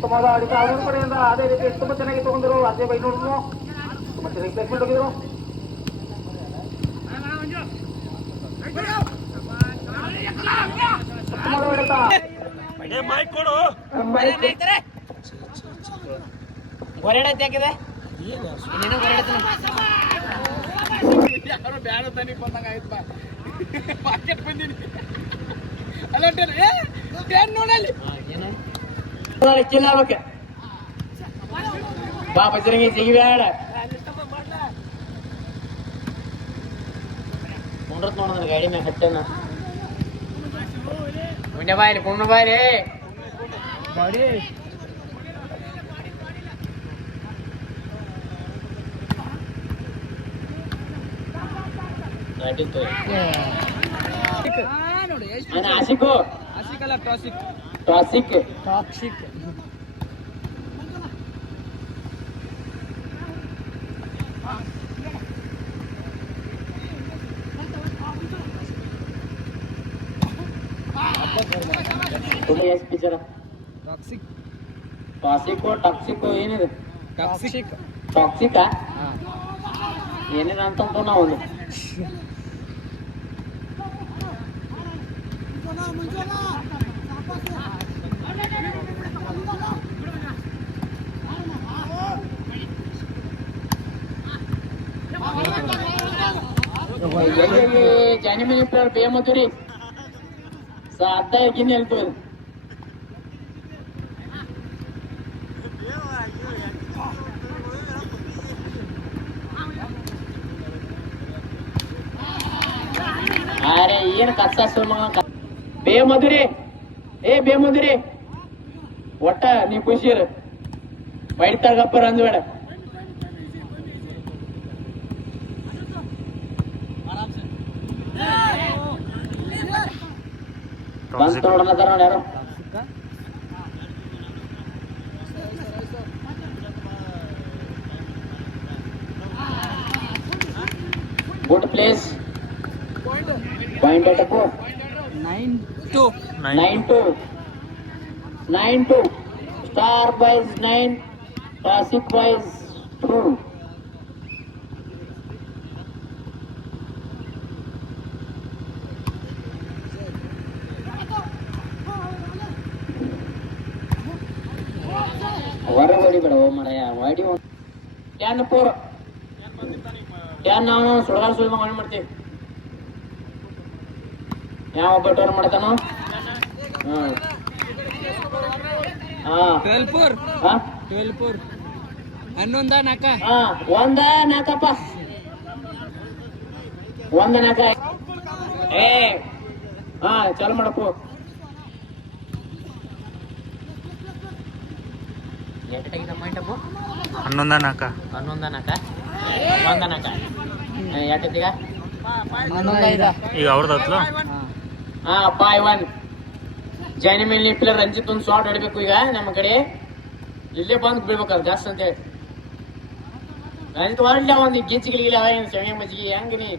ಉತ್ತಮವಾದ ಆಡಿದ ಅವರ ಕಡೆಯಿಂದ ಅದೇ ರೀತಿ ತುಂಬಾ ಚೆನ್ನಾಗಿ ತಗೊಂಡಿರು ಅದೇ ಬೈನೂರು ತುಂಬಾ ಚೆನ್ನಾಗಿ ಪ್ಲೇಸ್ಮೆಂಟ್ ಹೋಗಿದ್ರು. ಉತ್ತಮವಾದ ಹೊಡೆತ ಹೊರಡತ್ತೆ ಯಾಕಿದೆ ಬ್ಯಾಡ ತನಿಗೆ ಬಂದಂಗ ಆಯ್ತು ಪಾಕೆಟ್ ಬಂದಿನಿ ಅಲ್ಲ ನೋಡಲ್ಲಿ ಕಿಲ್ಲ ಆಗ್ಬೇಕ ಬಾ ಬಜರಂಗಿ ಸಿಗಿಬೇಡ ಮುಂಡ್ರತ್ ನೋಡಿದ್ರೆ ಗಾಡಿ ಮ್ಯಾಗ ಹಟ್ಟೆನ ಮುಂಡೆ ಬಾಯ್ರಿ ಕುಣ್ಣ ಬಾಯ್ರಿ ಬಾಡಿ ಆಸಿಕು ಆಸಿಕಲ್ಲ Toxic Toxic Toxic picture Toxic Toxic Toxic ಏನಿದೆ ಟಾಕ್ಸಿಕ್ ಟಾಕ್ಸಿಕಾ ಏನಿದೆ ಅಂತ ನಾವು ಒಂದು ಜಾನಿ ಮನಿ ಪ್ಲೇಯರ್ ಬೇ ಮಧುರಿ ಸಾಧ್ಯ ಗಿನ್ನಿ ಹೇಳ್ತೇವೆ ಅರೆ ಏನ್ ಕಸ ಬೇ ಮಧುರಿ ಬೇ ಮಧುರಿ ಒಟ್ಟ ನೀ ಖುಷಿರ ಬೈತಾಗಪ್ಪರ ಅಂದ್ಬೇಡ ಬಂತ ನೋಡೋಣದಾರ ನೋಡಿ ಯಾರು ಗುಡ್ ಪ್ಲೇಸ್ ಪಾಯಿಂಟ್ ಅಟಕು 9-2 ಸ್ಟಾರ್ ಬಾಯ್ಸ್ 9 ಕ್ಲಾಸಿಕ್ ಬಾಯ್ಸ್ 2 ಹೊರಗಡಿ ಬೇಡ ಮರಯ ವಾಡಿ 10-4 ನಾವು ಸುಳ್ಳು ಸುಳ್ಳು ಮಾಡ್ತೀವಿ ಯಾವ ಒಬ್ಬ ಟೋರ್ ಮಾಡ್ತಾನೋ 12-4 11 ನಾಕ ಒಂದ ನಾಕಪ್ಪ ಒಂದ ನಾಕ ಚಾಲು ಮಾಡಪ್ಪು ಹನ್ನೊಂದ ನಾಕ ಎಷ್ಟೀಗ ಈಗ ಅವ್ರದ್ದು ಹತ್ಲ 5-1 ಜಾನಿ ಮೇಲೆ ಪ್ಲೇಯರ್ ರಂಜಿತ್ ಒಂದು ಶಾಟ್ ಹೊಡಿಬೇಕು ಈಗ ನಮ್ಮ ಕಡೆ ಇಲ್ಲೇ ಬಂದು ಬೀಳ್ಬೇಕಲ್ಲ ಜಾಸ್ತಿ ಅಂತೇಳಿ ರಂಜಿತ್ ಹೊರಡ್ಲ ಒಂದು ಗಿಚ್ಚಿಗಿಲಿಗಿಲ್ಲ ಅದೇನು ಸೆಮಿ ಮಜ್ಜಿಗೆ ಹೆಂಗ ನೀ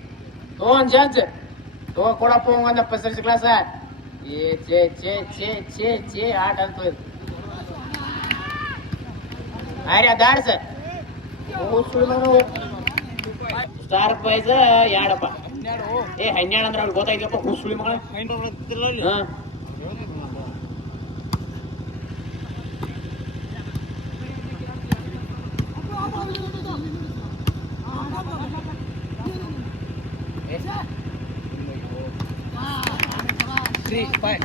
ಒಂದು ಜಡ್ಜ್ ಕೊಡಪ್ಪ ಒಂದು ಫಸ್ಟ್ ಕ್ಲಾಸ ಚೇ ಆಟ ಅಂತ ದಾಡ್ಸ ಸ್ಟಾರ್ ಪ್ರೈಸ್ 2 12 ಅಂದ್ರೆ ಅವ್ರಿಗೆ ಗೊತ್ತಾಯ್ತಪ್ಪ ಹುಸುಳಿ ಮಗಳ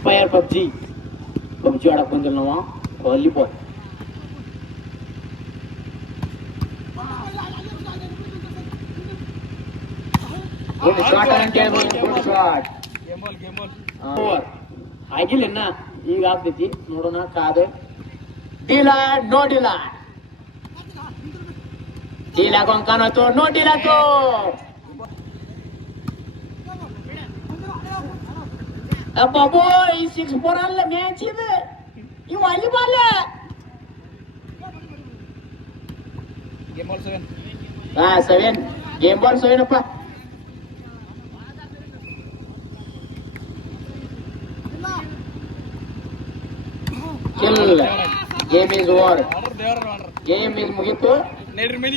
ಫೈರ್ ಪಬ್ಜಿ ಆಡಕ್ ಬಂದಿಲ್ಲ ನಾವು ವಾಲಿಬಾಲ್ ಶಾರ್ಟ್ ಅಂತ ಹೇಳ್ಬೋದು ಶಾರ್ಟ್ ಆಗಿಲ್ಲ ಈಗ ಆಗ್ತೈತಿ ನೋಡೋಣ ಕಾದು ನೋ ಡೀಲ್ ಆಗೋಂಗ್ ಕಾಣತ್ತು ನೋ ಡೀಲ್ ಆಯ್ತು ಬಾಬು ಈ 6-4 ಅಲ್ಲ ಮ್ಯಾಚ್ ಇದೆ ಈ volleyball game ball 7 game ball 7 ಅಪ್ಪ ಕಿಲ್ ಗೇಮ್ ಈಸ್ ಓವರ್ ದೇವರ ಗೇಮ್ ಈಸ್ ಮುಗೀತು ನಡ್ರಿ ಮನಿ